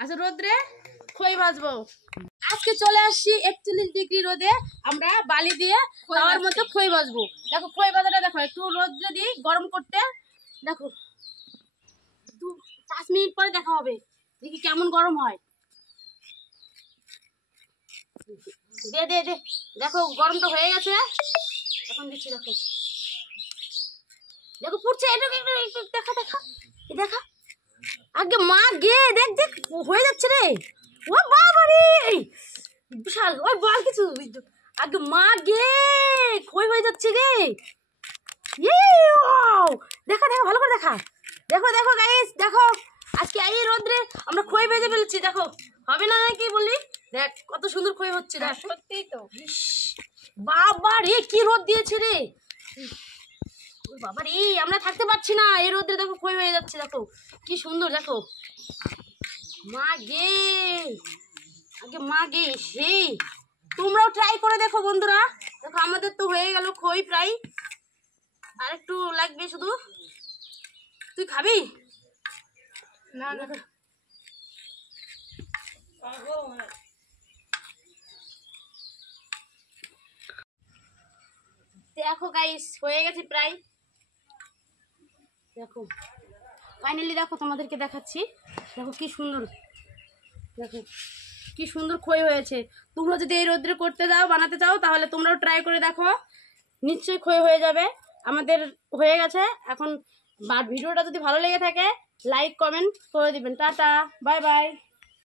আচ্ছা রোদ্রে খই ভাজবো। আজকে চলে আসছি 41 ডিগ্রি রোদে, আমরা বালি দিয়ে তাওয়ার মধ্যে খই ভাজবো। দেখো খই ভাজাটা দেখো, একটু রোদ্রে দিই গরম করতে। দেখো 5 মিনিট পরে দেখা হবে, দেখি কেমন গরম হয়। দে দে দে, দেখো গরমটা হয়ে গেছে, এখন দিচ্ছি। দেখো দেখো ফুটছে, এটা দেখা দেখা দেখা। আগে মা গে দেখ দেখ হয়ে যাচ্ছে রে। ও বাবা রে বিশাল, ওই বল কিছু। আগে মা গে খই হয়ে যাচ্ছে রে। দেখা দেখা ভালো করে দেখা। দেখো দেখো গাইস দেখো, আজকে এই রোদ্রে আমরা খই ভেজে ফেলছি। দেখো হবে না কি বললি, দেখ কত সুন্দর খই হচ্ছে। দেখ সত্যি তো বাবা রে কি রোদ দিয়েছে রে। বাবা রে আমরা থাকতে পারছি না এই রোদে। দেখো খই হয়ে যাচ্ছে, দেখো কি সুন্দর। দেখো মা গে, আগে মা গে সেই। তোমরাও ট্রাই করে দেখো বন্ধুরা। দেখো আমাদের তো হয়ে গেল খই প্রায়, আর একটু লাগবে শুধু। তুই খাবি না না দেখো গাইস হয়ে গেছে প্রায়। দেখো ফাইনালি দেখো তোমাদেরকে দেখাচ্ছি। দেখো কি সুন্দর, দেখো কি সুন্দর খই হয়েছে। তোমরা যদি এই রোদ্রে করতে যাও বানাতে চাও তাহলে তোমরাও ট্রাই করে দেখো, নিশ্চয়ই খই হয়ে যাবে। আমাদের হয়ে গেছে এখন। ভিডিওটা যদি ভালো লেগে থাকে লাইক কমেন্ট করে দিবেন। Tata bye bye.